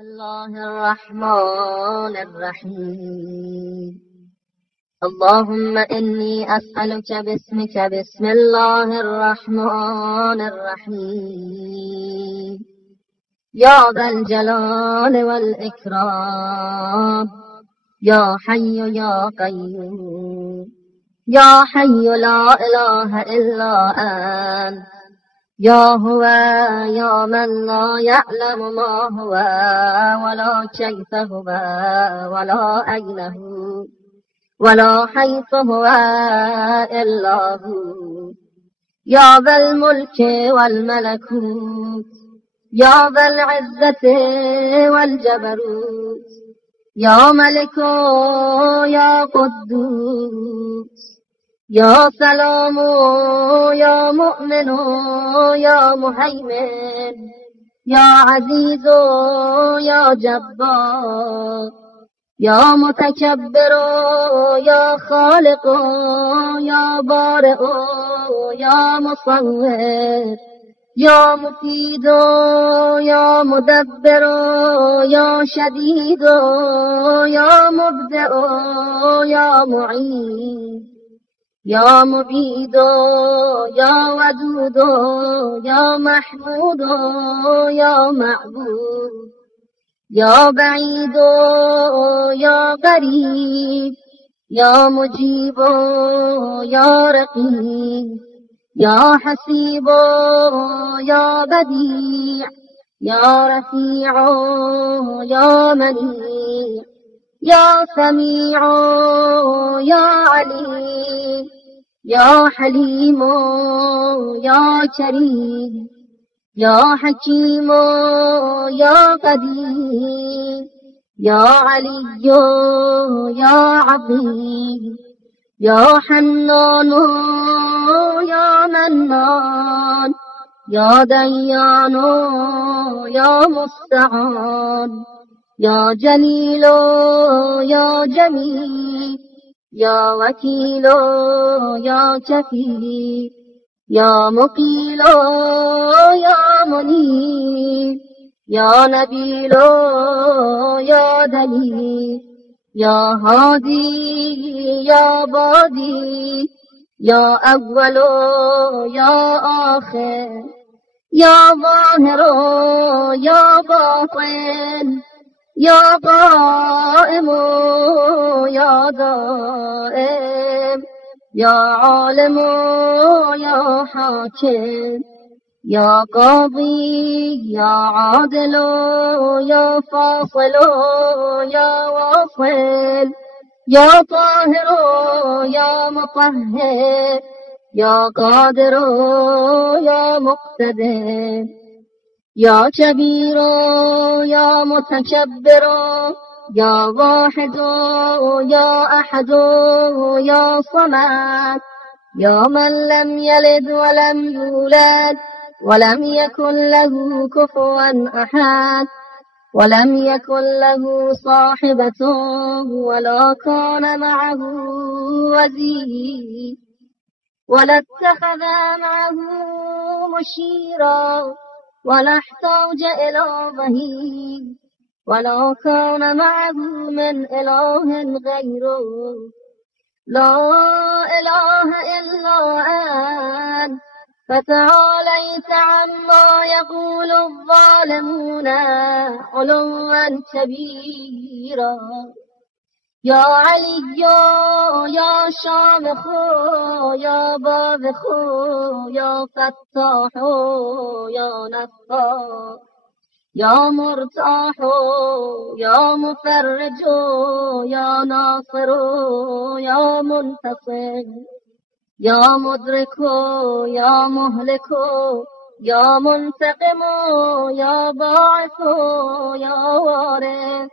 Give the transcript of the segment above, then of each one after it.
الله الرحمن الرحيم. اللهم إني أسألك باسمك بسم الله الرحمن الرحيم. يا ذا الجلال والإكرام، يا حي يا قيوم، يا حي لا إله إلا أنت، يا هو يا من لا يعلم ما هو ولا كيف هو ولا أين هو ولا حيث هو إلا هو، يا ذا الملك والملكوت، يا ذا العزة والجبروت، يا ملك يا قدوس، يا سلام يا مؤمن يا مهيمن، يا عزيز يا جبار، يا متكبر يا خالق يا بارئ يا مصور، يا مفيد يا مدبر يا شديد يا مبدئ يا معيد، يا مبيد يا ودود يا محمود يا معبود، يا بعيد يا قريب، يا مجيب يا رقيب، يا حسيب يا بديع، يا رفيع يا منيع، يا سميع يا عليم، يا حليم يا كريم، يا حكيم يا قدير، يا علي يا عظيم، يا حنان يا منان، يا ديان يا مستعان، يا جليل يا جميل، يا وكيل يا كفيل، يا مقيل يا منيب، يا نبيل يا دليل، يا هادي يا بادي، يا أول يا آخر، يا ظاهر يا باطن، يا قائم يا دائم، يا عالم يا حاكم، يا قاضي يا عادل يا فاصل يا واصل، يا طاهر يا مطهر، يا قادر يا مقتدر، يا كبير يا متكبر، يا واحد يا أحد يا صمد، يا من لم يلد ولم يولد ولم يكن له كفوا أحد، ولم يكن له صاحبة ولا كان معه وزير، ولا اتخذ معه مشيرا، ولا احتاج إلى ظهير، ولا كان معه من إله غيره، لا إله إلا أنت، فتعاليت عما يقول الظالمون علوا كبيرا، يا علي يا شامخ يا باذخ يا فتاح يا نفاح، يا مرتاح يا مفرج يا ناصر يا منتصر، يا مدرك يا مهلك يا منتقم يا باعث يا وارث،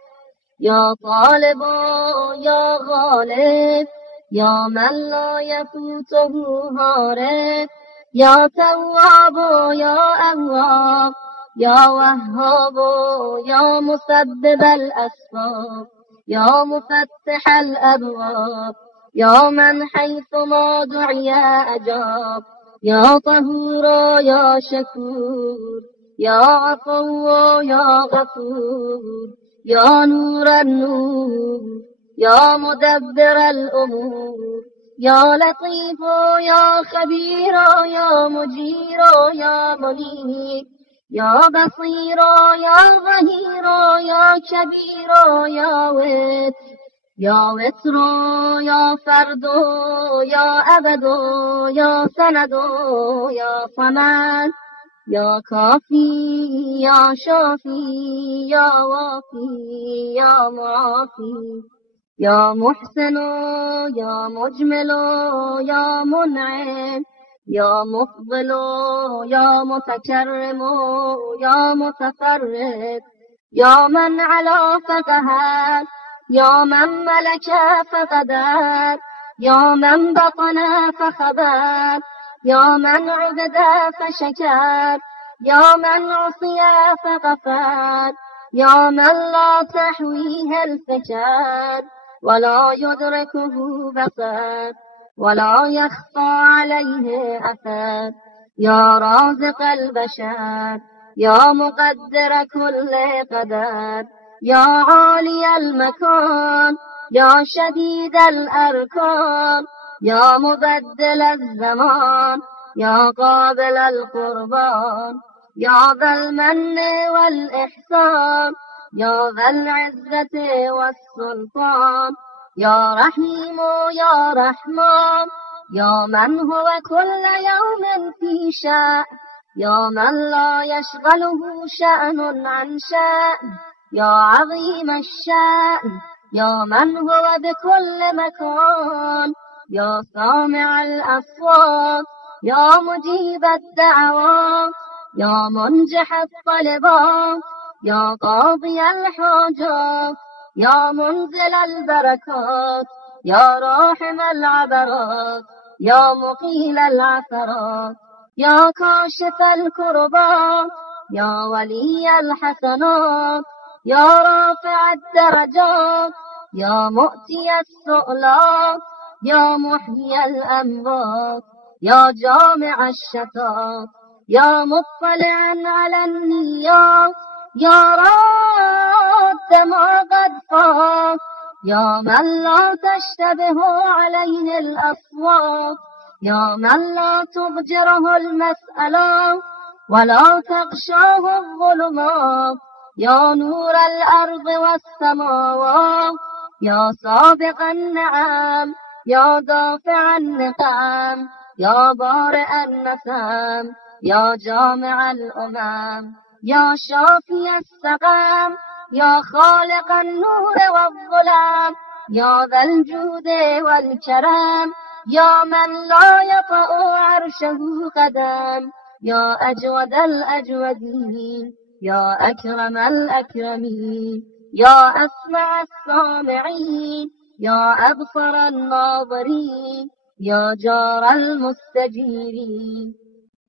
يا طالب يا غالب، يا من لا يفوته هارب، يا تواب يا أواب، يا وهاب يا مسبب الأسباب، يا مفتح الأبواب، يا من حيث ما دعي أجاب، يا طهور يا شكور، یا عفو یا غفور یا نور النور یا مدبر الامور یا لطیف یا خبیر یا مجیر یا منیر یا بصیر یا ظهیر یا کبیر یا وتر یا وتر یا فرد یا ابد یا سند یا صمد یا کافی یا شافی یا وافی یا معافی یا محسن یا مجمل یا منعم یا مفضل یا متکرم یا متفرد یا من علا فقهر یا من ملک فقدر یا من بطن فخبر یا من عبد فشکر یا من عصی فغفر یا من لا تحویه الفکر ولا يدركه بصر ولا يخفى عليه أثر يا رازق البشر يا مقدر كل قدر يا عالي المكان يا شديد الأركان يا مبدل الزمان يا قابل القربان يا ذا المن والإحسان يا ذا العزة والسلطان يا رحيم يا رحمن يا من هو كل يوم في شأن يا من لا يشغله شأن عن شأن يا عظيم الشأن يا من هو بكل مكان يا سامع الأصوات يا مجيب الدعوات يا منجح الطلبات يا قاضي الحاجات يا منزل البركات يا راحم العبرات يا مقيل العثرات يا كاشف الكربات يا ولي الحسنات يا رافع الدرجات يا مؤتي السؤلات يا محيي الأموات يا جامع الشتات يا مطلعا على النيات يا راد ما قد فات يا من لا تشتبه عليه الأصوات يا من لا تضجره المسألة ولا تغشاه الظلمات يا نور الأرض والسماوات يا سابق النعم يا دافع النقم يا بارئ النسم يا جامع الأمم يا شافي السقم يا خالق النور والظلام يا ذا الجود والكرم يا من لا يطأ عرشه قدم يا أجود الأجودين يا أكرم الأكرمين يا أسمع السامعين يا أبصر الناظرين يا جار المستجيرين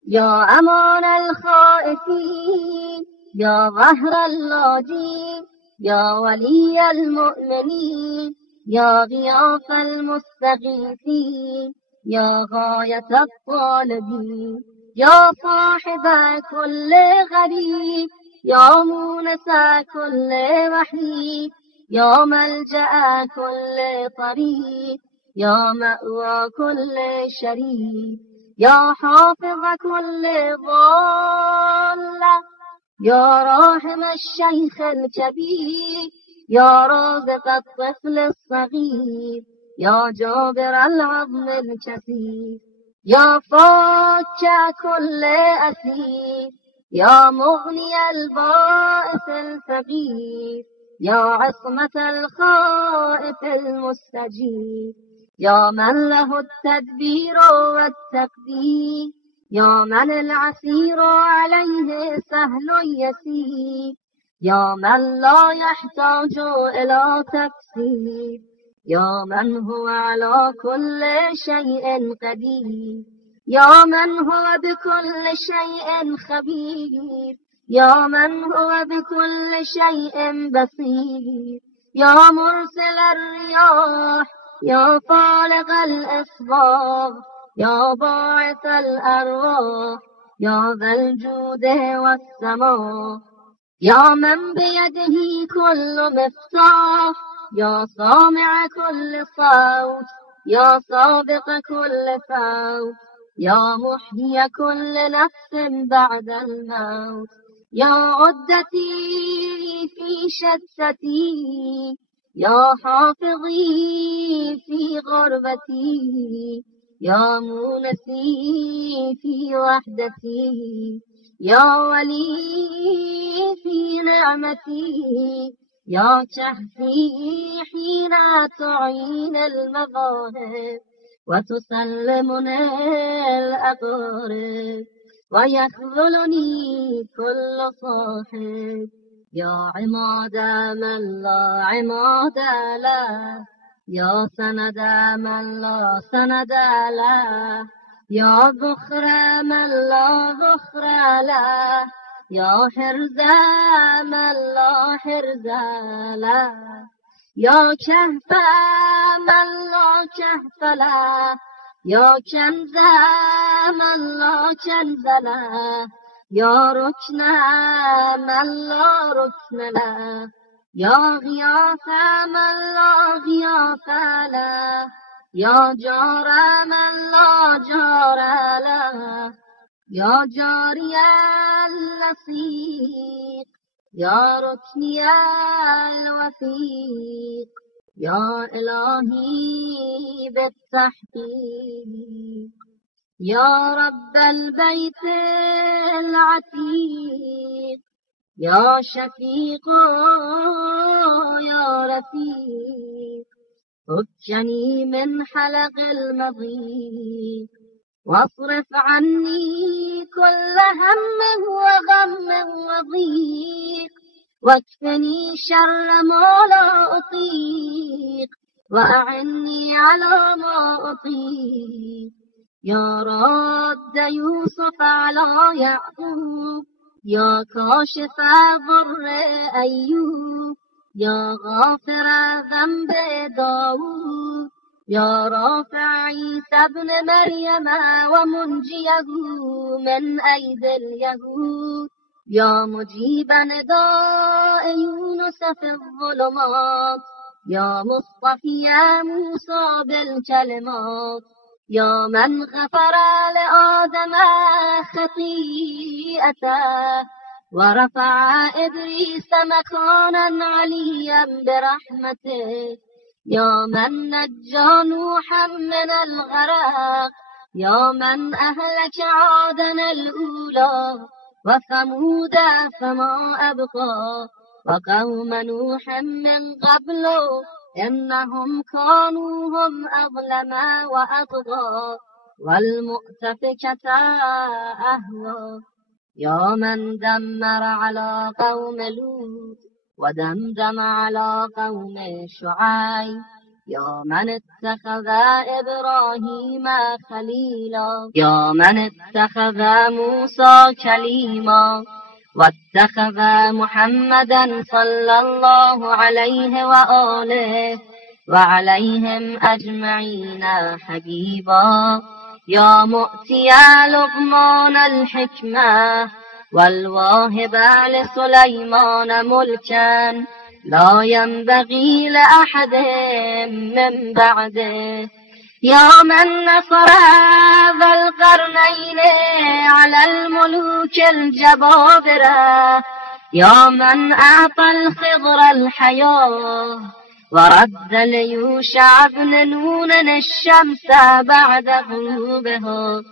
يا أمان الخائفين يا ظهر اللاجين يا ولي المؤمنين يا غياث المستغيثين يا غاية الطالبين يا صاحب كل غريب يا مونس كل وحيد يا ملجأ كل طريق يا مأوى كل شريك يا حافظ كل ضالة يا راحم الشيخ الكبير يا رازق الطفل الصغير يا جابر العظم الكثير يا فاك كل أسير يا مغني البائس الفقير يا عصمة الخائف المستجيب يا من له التدبير والتقدير يا من العسير عليه سهل يسير يا من لا يحتاج إلى تفسير يا من هو على كل شيء قدير يا من هو بكل شيء خبير يا من هو بكل شيء بصير يا مرسل الرياح يا فالق الإصباح يا باعث الأرواح يا ذا الجود والسماء، يا من بيده كل مفتاح، يا سامع كل صوت، يا سابق كل فوت، يا محيي كل نفس بعد الموت، يا عدتي في شتتي، يا حافظي في غربتي، يا مونسي في وحدتي، يا ولي في نعمتي، يا كهفي حين تعين المظاهر وتسلمني الأقارب ويخذلني كل صاحب، يا عماد من لا عماد له، يا سند من لا سند له، يا ذخر من لا ذخر له، يا حرز من لا حرز له، يا كهف من لا كهف له، يا كنز من لا كنز له، يا ركن من لا ركن له، يا غياث من لا غياث له، يا جار من لا جار له، يا جاري اللصيق، يا ركني الوثيق، يا إلهي بالتحقيق، يا رب البيت العتيق، يا شفيق يا رفيق، فكني من حلق المضيق، واصرف عني كل هم وغم وضيق، واكفني شر ما لا أطيق، وأعني على ما أطيق، يا رد يوسف على يعقوب، يا كاشف ضر أيوب، يا غافر ذنب داود، يا رافع عيسى ابن مريم ومنجيه من أيدي اليهود، يا مجيب نداء يونس في الظلمات، يا مصطفي موسى بالكلمات، يا من غفر لآدم خطيئته ورفع إدريس مكانا عليا برحمته، يا من نجى نوحا من الغرق، يا من أهلك عادا الأولى وثمود فما أبقى، وقوم نوح من قبل إنهم كانوا هم أظلم وأطغى، والمؤتفكة أهوى، يا من دمر على قوم لوط ودمدم على قوم شعيب، يا من اتخذ إبراهيم خليلا، يا من اتخذ موسى كليما، واتخذ محمدا صلى الله عليه وآله وعليهم أجمعين حبيبا، يا مؤتي لقمان الحكمة والواهب لسليمان ملكا لا ينبغي لأحد من بعده، يا من نصر ذا القرنين على الملوك الجبابرة، يا من أعطى الخضر الحياة ورد ليوشع بن نون الشمس بعد غروبها،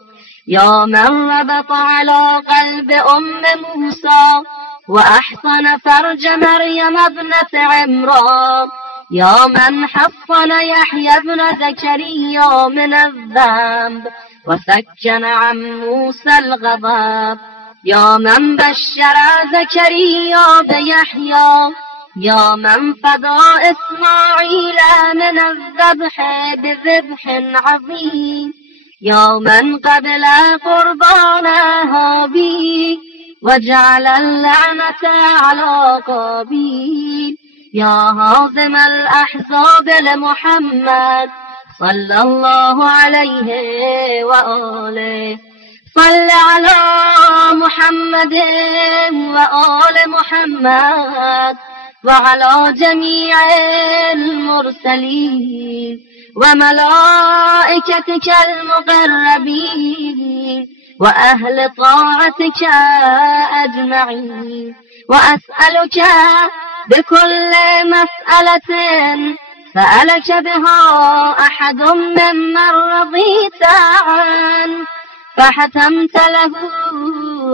يا من ربط على قلب أم موسى وأحصن فرج مريم ابنة عمران، يا من حصن يحيى بن زكريا من الذنب وسكن عن موسى الغضب، يا من بشر زكريا بيحيى، يا من فدى إسماعيل من الذبح بذبح عظيم، يا من قبل قربان هابيل وجعل اللعنة على قابيل، يا هازم الأحزاب لمحمد صلى الله عليه وآله، صل على محمد وآل محمد وعلى جميع المرسلين وملائكتك المقربين وأهل طاعتك أجمعين. وأسألك بكل مسألة سألك بها أحد ممن رضيت عنه فحتمت له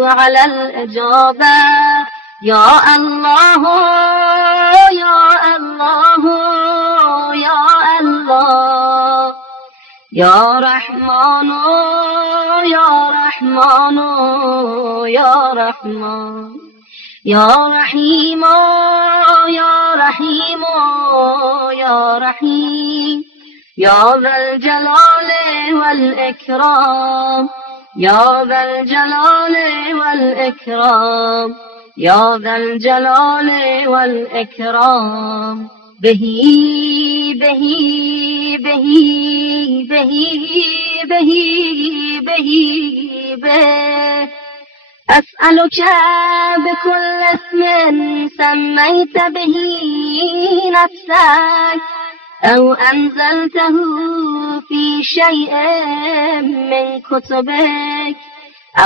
على الإجابة، يا الله يا الله يا الله، يا رحمن يا رحمن يا رحمن، يا رحيم يا رحيم يا رحيم، يا ذا الجلال والإكرام، يا ذا الجلال والإكرام، يا ذا الجلال والإكرام. به به به به به به به أسألك بكل اسم سميت به نفسك أو أنزلته في شيء من كتبك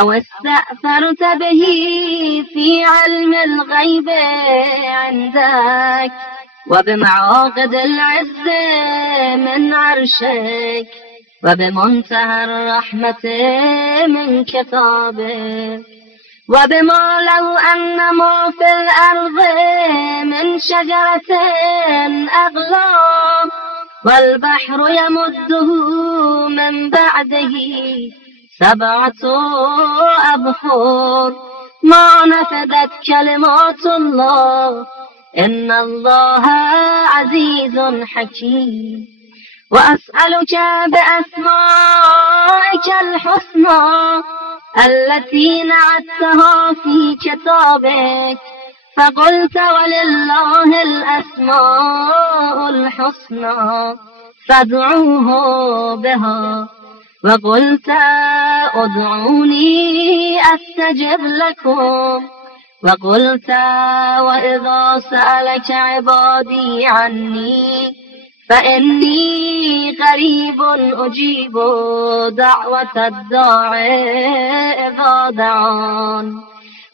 أو استأثرت به في علم الغيب عندك وبمعاقد العز من عرشك وبمنتهى الرحمة من كتابك وبما لو أن ما في الأرض من شجرة أغلام والبحر يمده من بعده 7 أبحر ما نفدت كلمات الله إن الله عزيز حكيم. وأسألك بأسمائك الحسنى التي نعتها في كتابك فقلت ولله الأسماء الحسنى فادعوه بها، وقلت ادعوني أستجب لكم، وقلت وإذا سألك عبادي عني فإني قريب أجيب دعوة الداعي إذا دعان.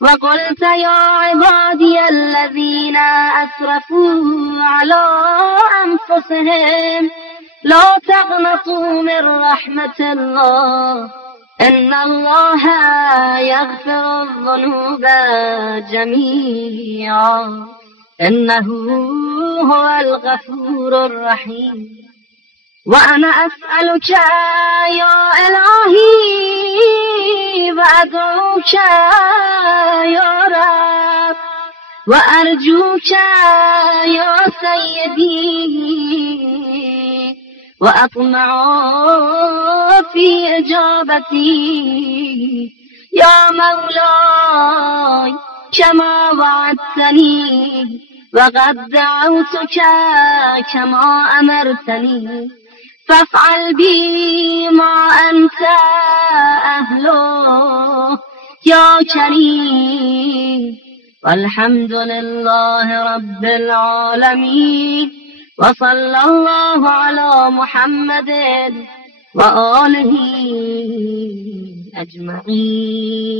وقلت يا عبادي الذين أسرفوا على أنفسهم لا تقنطوا من رحمة الله إن الله يغفر الذنوب جميعا إنه هو الغفور الرحيم. وأنا أسألك يا إلهي وأدعوك يا رب وأرجوك يا سيدي وأطمع في إجابتي يا مولاي كما وعدتني وقد دعوتك كما أمرتني فافعل بي ما أنت أهله يا كريم. والحمد لله رب العالمين وصلى الله على محمد وآله أجمعين.